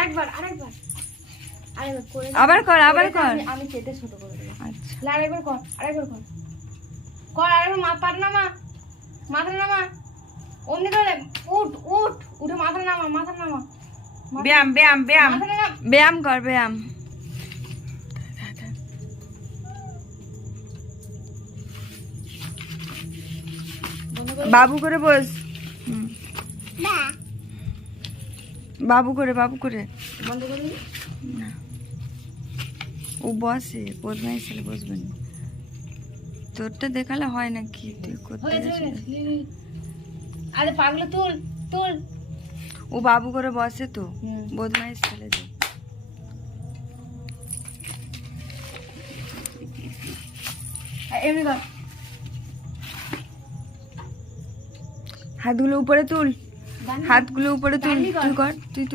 আরেকবার করে আবার কর আবার কর। আমি কেটে ছোট করে দেবো। আচ্ছা আরেকবার কর আরেকবার মাথা নামা অমনি করে উঠে মাথা নামা ব্যায়াম ব্যায়াম ব্যায়াম মাথা নামা। ব্যায়াম কর ব্যায়াম। বাবু করে বস। বাবু করে বন্ধ করে দিবি? না ও বসে বদমাইশ ছেলে বসবে না। তোরটা দেখালে হয় নাকি তুই করতে হয়েছে, গেছিস। হয়েছে। আরে পাগলা তুল ও বাবু করে বসে তো হুম। বদমাইশ ছেলে যে। এমনি কর। হাতগুলো উপরে তুল, ডান দিকে। হাতগুলো উপরে তুল, ডান দিকে কর। তুই কর তুই তুল।